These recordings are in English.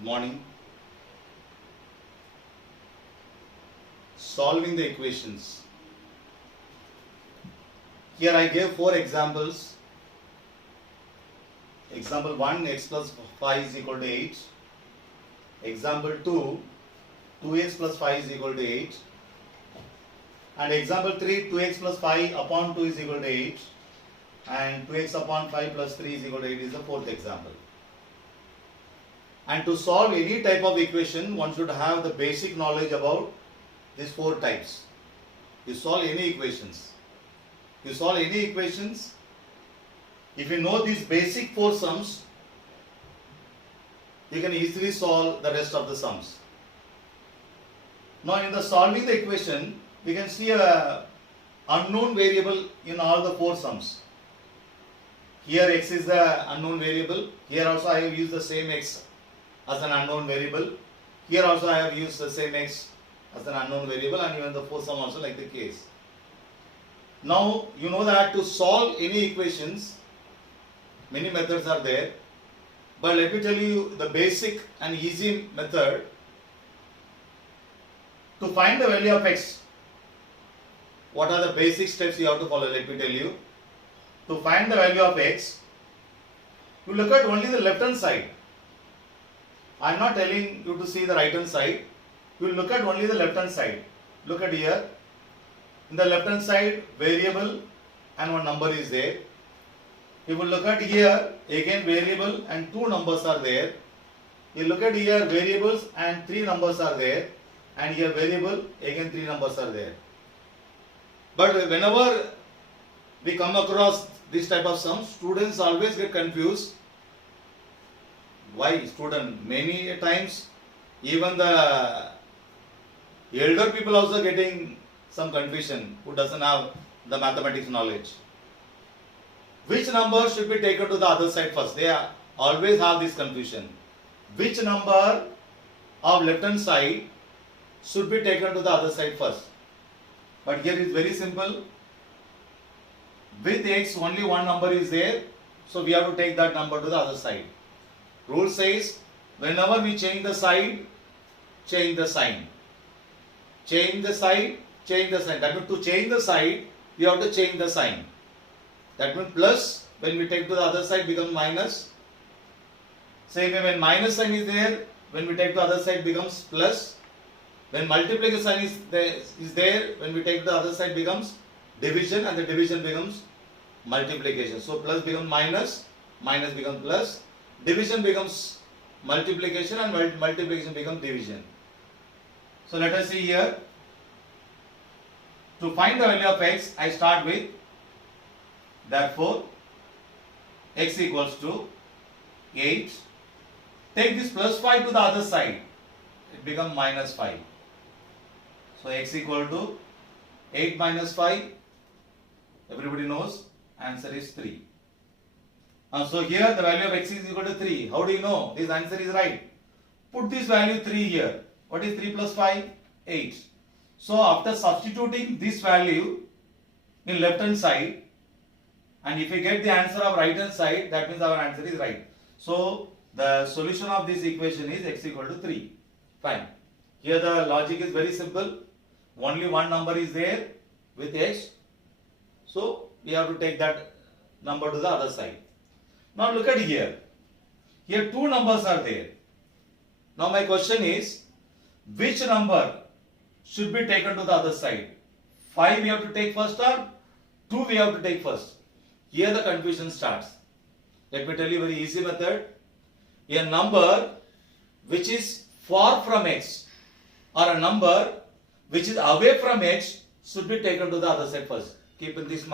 Good morning. Solving the equations. Here I gave 4 examples. Example 1, x plus 5 is equal to 8. Example 2, 2x plus 5 is equal to 8. And example 3, 2x plus 5 upon 2 is equal to 8. And 2x upon 5 plus 3 is equal to 8 is the 4th example. And to solve any type of equation, one should have the basic knowledge about these 4 types. You solve any equations. If you know these basic 4 sums, you can easily solve the rest of the sums. Now in the solving the equation, we can see a unknown variable in all the 4 sums. Here x is the unknown variable. Here also I have used the same x as an unknown variable. Here also I have used the same x as an unknown variable, and even the 4th sum also like the case. Now you know that to solve any equations, many methods are there, but let me tell you the basic and easy method. To find the value of x, what are the basic steps you have to follow? Let me tell you. To find the value of x, you look at only the left hand side. I am not telling you to see the right hand side. You will look at only the left hand side. Look at here. In the left hand side, variable and one number is there. You will look at here, again variable and 2 numbers are there. You look at here, variables and 3 numbers are there. And here variable, again 3 numbers are there. But whenever we come across this type of sums, students always get confused. Why student? Many times even the elder people also getting some confusion who doesn't have the mathematics knowledge. Which number should be taken to the other side first? They always have this confusion. Which number of left hand side should be taken to the other side first? But here it is very simple. With x only one number is there, so we have to take that number to the other side. Rule says whenever we change the side, change the sign. Change the side, change the sign. That means to change the side, we have to change the sign. That means plus, when we take to the other side, becomes minus. Same way when minus sign is there, when we take to the other side becomes plus. When multiplication sign is there, when we take to the other side becomes division, and the division becomes multiplication. So plus becomes minus, minus becomes plus, division becomes multiplication, and multiplication becomes division. So let us see here. To find the value of x, I start with, therefore x equals to 8. Take this plus 5 to the other side, it becomes minus 5. So x equal to 8 minus 5, everybody knows, answer is 3. So here the value of x is equal to 3. How do you know this answer is right? Put this value 3 here. What is 3 plus 5? 8. So after substituting this value in left hand side, and if we get the answer of right hand side, that means our answer is right. So the solution of this equation is x equal to 3. Fine. Here the logic is very simple. Only one number is there with x. So we have to take that number to the other side. Now look at here. Here 2 numbers are there. Now my question is, which number should be taken to the other side? 5 we have to take first or 2 we have to take first? Here the confusion starts. Let me tell you a very easy method. A number which is far from x or a number which is away from x should be taken to the other side first. Keep this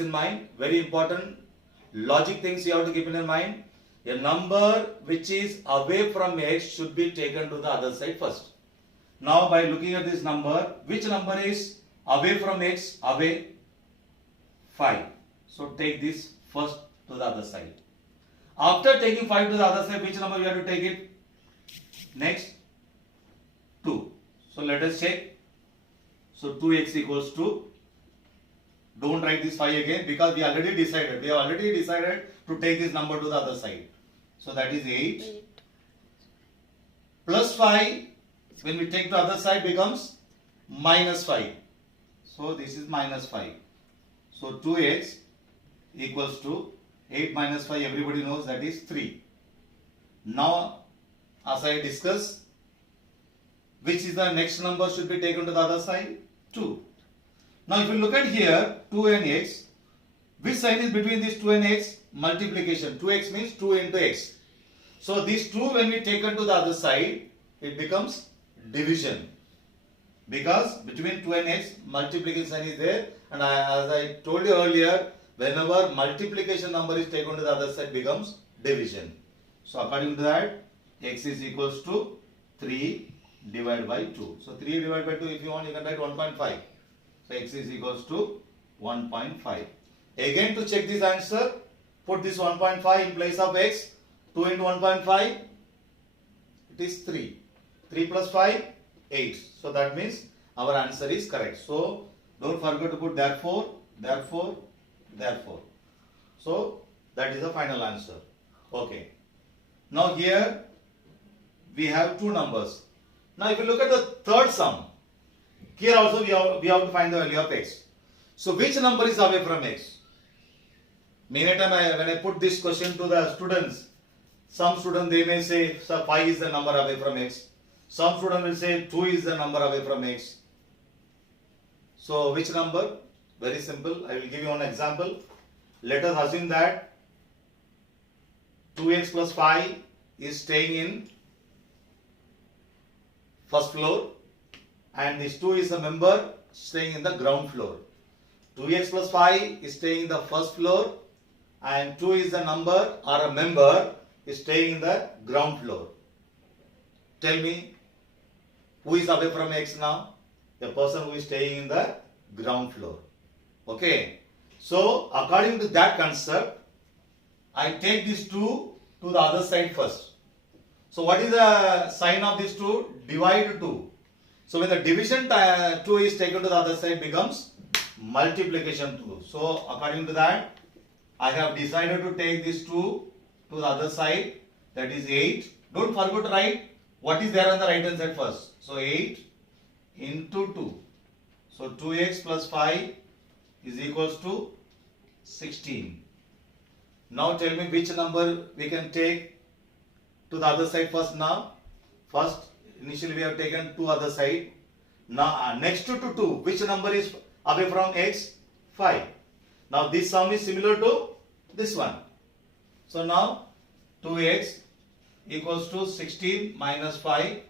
in mind. Very important logic things you have to keep in your mind. A number which is away from x should be taken to the other side first. Now by looking at this number, which number is away from x? Away, 5. So take this first to the other side. After taking 5 to the other side, which number we have to take it? Next, 2. So let us check. So 2x equals to, don't write this 5 again because we have already decided to take this number to the other side. So that is 8. plus 5 when we take the other side becomes minus 5. So this is minus 5. So 2x equals to 8 minus 5, everybody knows that is 3. Now as I discussed, which is the next number should be taken to the other side? 2. Now if you look at here 2 and x, which sign is between these 2 and x? Multiplication. 2x means 2 into x. So these 2 when we take it to the other side, it becomes division. Because between 2 and x, multiplication sign is there. And as I told you earlier, whenever multiplication number is taken to the other side becomes division. So according to that, x is equals to 3 divided by 2. So 3 divided by 2, if you want, you can write 1.5. So x is equals to 1.5. Again to check this answer, put this 1.5 in place of x. 2 into 1.5, it is 3. 3 plus 5, 8. So that means our answer is correct. So don't forget to put therefore, therefore, therefore. So that is the final answer. Okay. Now here we have two numbers. Now if you look at the third sum, here also we have to find the value of x. So which number is away from x? Many times when I put this question to the students, some students they may say, sir, 5 is the number away from x. Some student will say 2 is the number away from x. So which number? Very simple. I will give you one example. Let us assume that 2x plus 5 is staying in first floor and this 2 is a member staying in the ground floor. 2x plus 5 is staying in the first floor and 2 is a number or a member is staying in the ground floor. Tell me, who is away from x now? The person who is staying in the ground floor. Okay. So according to that concept, I take these 2 to the other side first. So what is the sign of this 2? Divide 2. So when the division 2 is taken to the other side becomes multiplication 2. So according to that, I have decided to take this 2 to the other side, that is 8. Don't forget to write what is there on the right hand side first. So 8 into 2. So 2x plus 5 is equals to 16. Now tell me which number we can take to the other side first now. First, initially we have taken 2 other side. Now next to 2, which number is away from x? 5. Now this sum is similar to this one. So now 2x equals to 16 minus 5.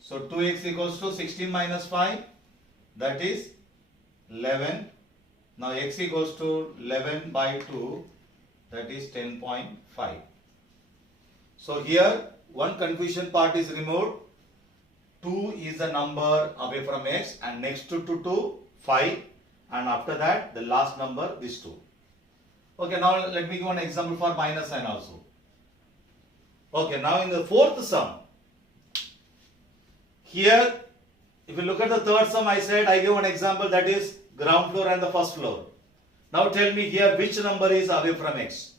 So 2x equals to 16 minus 5, that is 11. Now x equals to 11 by 2, that is 10.5. So here one confusion part is removed. 2 is the number away from x and next to 2, 5, and after that the last number this 2. Okay, now let me give one example for minus sign also. Okay, now in the fourth sum, here if you look at the third sum, I said I give one example, that is ground floor and the first floor. Now tell me here which number is away from x.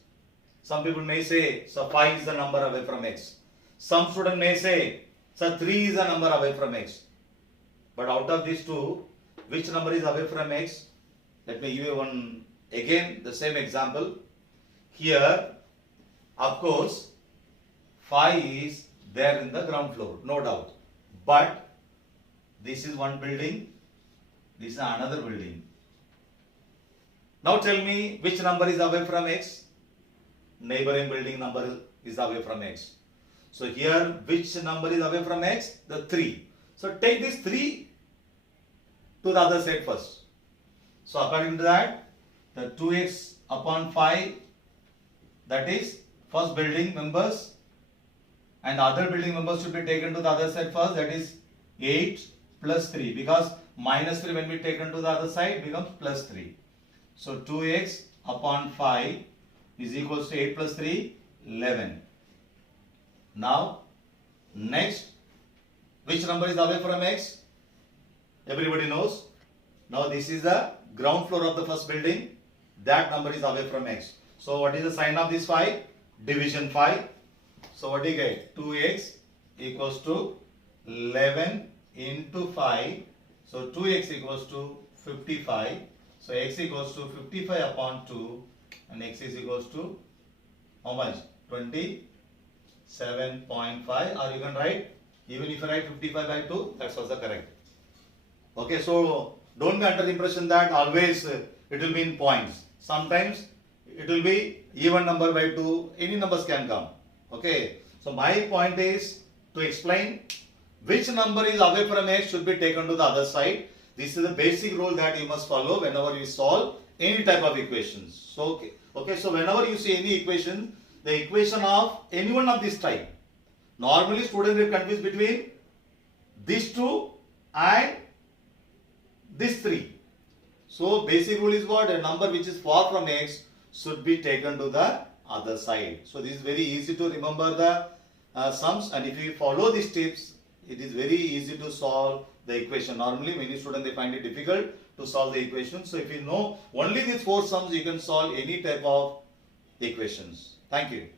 Some people may say, so 5 is the number away from x. Some student may say, so 3 is the number away from x. But out of these two, which number is away from x? Let me give you one, again the same example. Here, of course, 5 is there in the ground floor, no doubt. But this is one building, this is another building. Now tell me which number is away from x? Neighboring building number is away from x. So here which number is away from x? The 3. So take this 3 to the other side first. So according to that, the 2x upon 5, that is first building members, and the other building members should be taken to the other side first, that is 8 plus 3, because minus 3 when we taken to the other side becomes plus 3. So 2x upon 5 is equals to 8 plus 3, 11. Now next, which number is away from x? Everybody knows. Now this is the ground floor of the first building, that number is away from x. So what is the sign of this 5? Division 5. So what do you get? 2x equals to 11 into 5. So 2x equals to 55. So x equals to 55 upon 2 and x is equals to how much? 27.5, or you can write, even if you write 55 by 2, that's also correct. Okay, so don't be under the impression that always it will be in points. Sometimes it will be even number by 2, any numbers can come. Okay, so my point is to explain which number is away from x should be taken to the other side. This is the basic rule that you must follow whenever you solve any type of equations. So, okay, so whenever you see any equation, the equation of any one of this type, normally students get confused between these two and these three. So basic rule is what? A number which is far from x should be taken to the other side. So this is very easy to remember the sums, and if you follow these tips, it is very easy to solve the equation. Normally many students they find it difficult to solve the equation. So if you know only these 4 sums, you can solve any type of equations. Thank you.